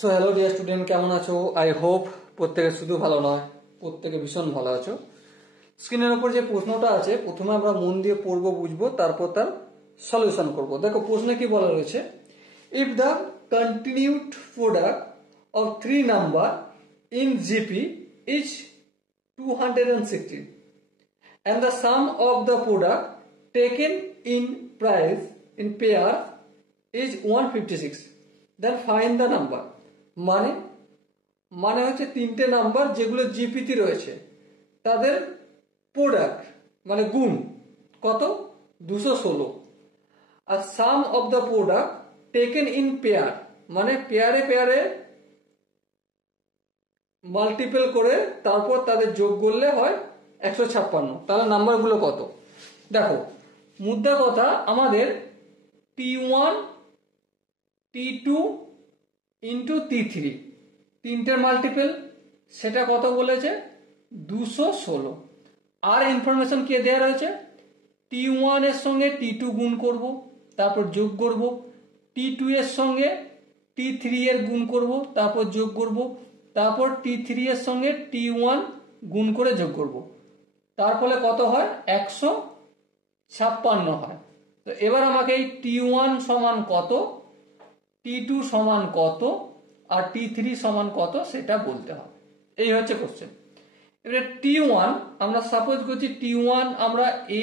So hello dear student, কেমন আছো? I hope প্রত্যেকে শুধু ভালো নয়, প্রত্যেকে ভীষণ ভালো আছো। স্ক্রিনের ওপর যে প্রশ্নটা আছে প্রথমে আমরা মন দিয়ে পড়বো, বুঝবো, তারপর তার সলিউশন করব। দেখো প্রশ্নে কি বলা রয়েছে, if the continued product of 3 number in GP is 216 and the sum of the product taken in price in pair is 156, then find the number। মানে হচ্ছে তিনটে নাম্বার যেগুলো জিপিতে রয়েছে তাদের প্রোডাক্ট মানে গুণ কত, 216। আর sum of the product taken in pair মানে পেয়ারে পেয়ারে মাল্টিপল করে তারপর তাদের যোগ করলে হয় 156। তাহলে নাম্বারগুলো কত? দেখো মুদ্রা কথা, আমাদের T1 T2 ইন্টু T3 তিনটের মাল্টিপল, সেটা কত বলেছে? 216। আর ইনফরমেশন কে দেওয়া রয়েছে, T1 এর সঙ্গে T2 গুণ করব, তারপর যোগ করব, T2 এর সঙ্গে T3 এর গুণ করব, তারপর যোগ করব, তারপর T3 এর সঙ্গে T1 গুণ করে যোগ করব, তার ফলে কত হয়? 156 হয়। তো এবার আমাকে এই T1 সমান কত, T2 সমান কত আর T3 সমান কত সেটা বলতে হবে। এই হচ্ছে কোশ্চেন। এবারে T1 আমরা সাপোজ করছি T1 আমরা a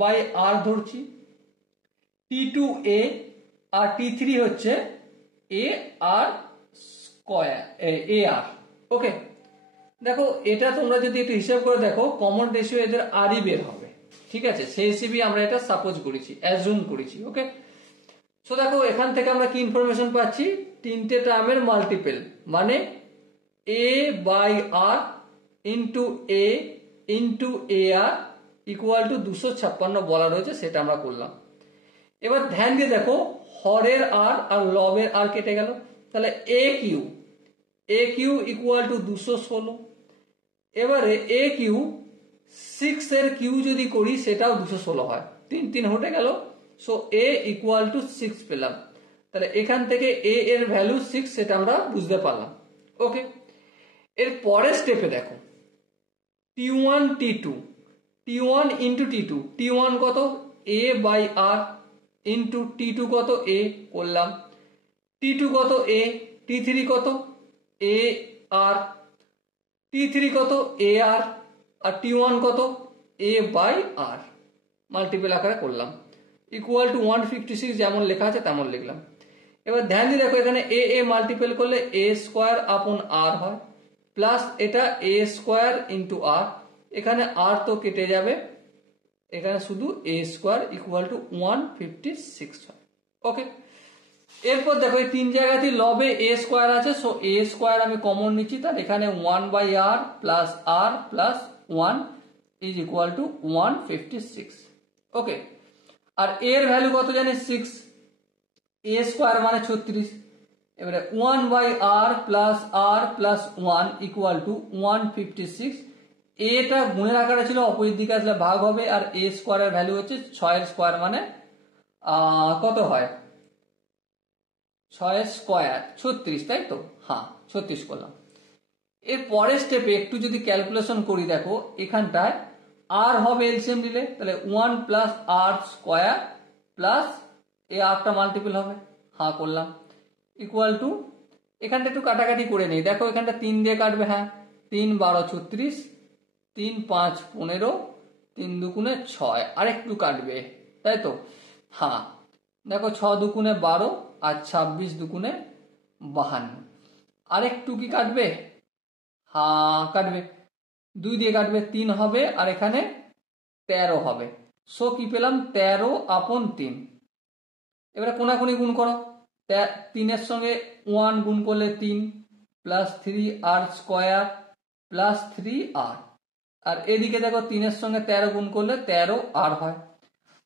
বাই r ধরছি, T2 a আর T3 হচ্ছে a r square a r। ওকে, দেখো এটা তোমরা যদি একটু হিসাব করে দেখো কমন রেশিও এদের আরই বের হবে, ঠিক আছে? সেই হিসেবে আমরা এটা সাপোজ করেছি, অ্যাজুম করেছি। ওকে, সো দেখো এখান থেকে আমরা কি ইনফরমেশন পাচ্ছি, তিনটে টার্মের মাল্টিপল মানে a by r into a into a r equal to 256 বলা রয়েছে, সেটা আমরা করলাম। এবার ধ্যান দিয়ে দেখো হরের আর আর লবের আর কেটে গেল, তাহলে এ কিউ ইকুয়াল টু 216। এবারে এ কিউ 6 এর কিউ যদি করি সেটাও 216 হয়, 3 হটে গেল। সো এ ইকুয়াল টু 6 পেলাম। তাহলে এখান থেকে এ এর ভ্যালু 6 সেটা আমরা বুঝতে পারলাম। ওকে, এর পরের স্টেপে দেখো T1 T1 ইন্টু T1 কত, a by R into T2 কত, a করলাম, T2 কত a, T3 কত a আর, T3 কত a আর T1 কত a বাই আর, মাল্টিপল আকারে করলাম, ইকুয়াল টু 156 যেমন লেখা আছে তেমন লিখলাম। এবার ধ্যান দিয়ে দেখো এখানে এ মাল্টিপল করলে a স্কোয়ার আপন আর হয়, প্লাস এটা a স্কোয়ার ইন্টু আর, এখানে আর তো কেটে যাবে, এখানে শুধু a স্কোয়ার ইকুয়াল টু 156 হয়। ওকে, এরপর দেখো এই তিন জায়গাতেই লবে a স্কোয়ার আছে, সো a স্কোয়ার আমি কমন নিচ্ছি, তার এখানে 1 by r plus 1 is equal to 156। Okay, আর এর ভ্যালু কত জানি 6, a স্কোয়ার মানে 36। এবারে 1 by r plus 1 equal to 156। এটা গুণের আকারে ছিল, অপোজিট দিকে আসলে ভাগ হবে, আর a স্কোয়ারের ভ্যালু হচ্ছে 6 এর স্কোয়ার মানে কত হয়, 6 স্কোয়ার 36, তাই তো? হ্যাঁ 36 করলাম। এর পরের স্টেপে একটু যদি ক্যালকুলেশন করি, দেখো এখানটায় আর হবে এলসিএম নিলে, তাহলে 1 প্লাস আর স্কোয়ার প্লাস এই আরটা মাল্টিপল হবে, হ্যাঁ করলাম, ইকুয়াল টু এখানটা একটু কাটাকাটি করে নেই, দেখো এখানটা 3 দিয়ে কাটবে, হ্যাঁ 3 12 36, 3 5 15, 3 দুগুণে 6, আরেকটু কাটবে তাই তো? হ্যাঁ দেখো 6 দুগুণে 12 আর 26 দুগুণে 52, আরেকটু কি কাটবে? হ্যাঁ কাটবে, 2 দিয়ে কাটবে, 3 হবে আর এখানে 13 হবে। সো কি পেলাম, 13 আপন 3। এবারে কোনাকুনি গুণ করো, 3 এর সঙ্গে 1 গুণ করলে 3 প্লাস 3 আর স্কোয়ার প্লাস 3 আর, আর এদিকে দেখো 3 এর সঙ্গে 13 গুণ করলে 13 আর হয়।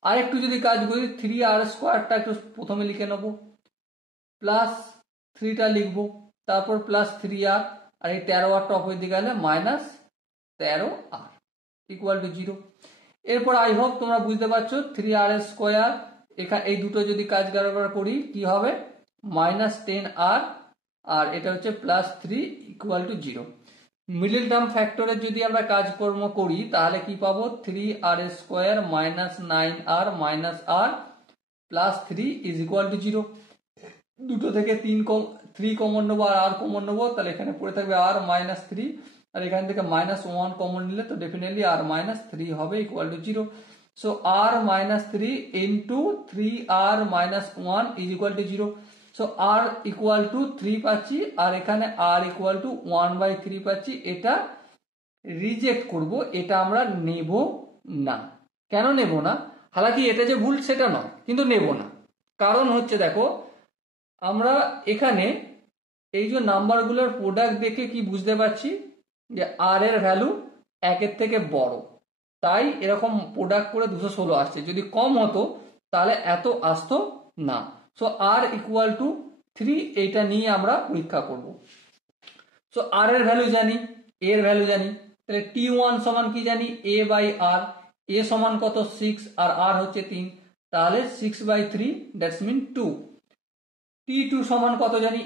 আর একটু যদি কাজ করি 3 আর স্কোয়ারটা একটু প্রথমে লিখে নেবো, প্লাস 3টা লিখবো, তারপর প্লাস 3 আর, আর এই 13 আরটা অপর দিকে গেলে মাইনাস 13 আর ইকুয়াল টু 0। এরপর আই হোপ তোমরা বুঝতে পারছো 3 আর স্কোয়ার, এখানে এই দুটো যদি কাজ কারবার করি কি হবে, মাইনাস 10 আর আর এটা হচ্ছে +3 ইকুয়াল টু 0। মিডল টার্ম ফ্যাক্টরের যদি আমরা কাজকর্ম করি তাহলে কি পাবো, 3r² minus 9r minus r plus 3 is equal two 0। দুটো থেকে 3 কমন নেবো আর r কমন নেবো, তাহলে এখানে পড়ে থাকবে r মাইনাস 3, আর এখান থেকে -1 কমন নিলে তো ডেফিনেটলি r মাইনাস 3 হবে equal to 0। So r minus 3 into 3r minus 1 is equal two 0। So r equal to 3 পাচ্ছি, আর এখানে r ইকুয়াল টু 1/3 পাচ্ছি। এটা রিজেক্ট করব, এটা আমরা নেব না। কেন নেব না? হালাকি এটা যে ভুল সেটা নয়, কিন্তু নেব না। কারণ হচ্ছে দেখো, আমরা এখানে এই যে নাম্বারগুলোর প্রোডাক্ট দেখে কি বুঝতে পারছি যে r এর ভ্যালু 1-এর থেকে বড়, তাই এরকম প্রোডাক্ট করে 216 আসছে। যদি কম হতো তাহলে এত আসতো না। সো r ইকুয়াল টু 3, এইটা নিয়ে আমরা পরীক্ষা করব। সো r এর ভ্যালু জানি, a এর ভ্যালু জানি, তাহলে t1 সমান কি জানি, a/r। a সমান কত 6 আর r হচ্ছে 3, তাহলে 6/3 দ্যাটস মিন 2। t2 সমান কত জানি,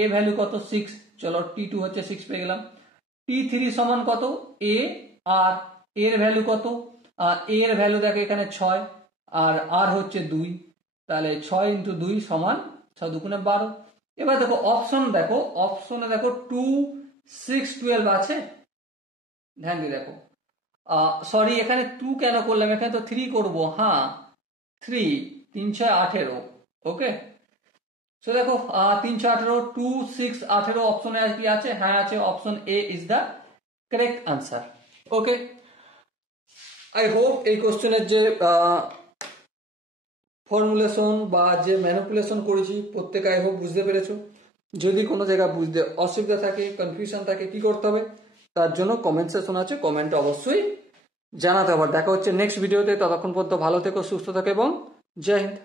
a ভ্যালু কত 6, চলো t2 হচ্ছে 6 পেয়ে গেলাম। t3 সমান কত, a আর এর ভ্যালু কত, এর ভ্যালু দেখো এখানে 6 আর r হচ্ছে 2, তাহলে 6 × 2 সমান 6 × 2 = 12। এবার দেখো অপশন, দেখো অপশনে দেখো 2, 6, 12 আছে, ধ্যান দিয়ে দেখো। সরি এখানে 2 কেন করলাম, এখানে তো 3 করব। হ্যাঁ 3, 3 6 18, ওকে। সো দেখো 3 6 18, 2 6 18 অপশনে কি আছে, হ্যাঁ আছে, option A is the correct answer. Okay, I hope এই কোশ্চেনের যে ফর্মুলেশন বা যে ম্যানিপুলেশন করেছি প্রত্যেকে আই হোপ বুঝতে পেরেছো। যদি কোনো জায়গা বুঝতে অসুবিধা থাকে, কনফিউশন থাকে, কি করতে হবে তার জন্য কমেন্ট সেকশন আছে, কমেন্টে অবশ্যই জানাতে হবে। দেখা হচ্ছে নেক্সট ভিডিওতে, ততক্ষণ পর্যন্ত ভালো থেকো, সুস্থ থেকো এবং জয় হিন্দ।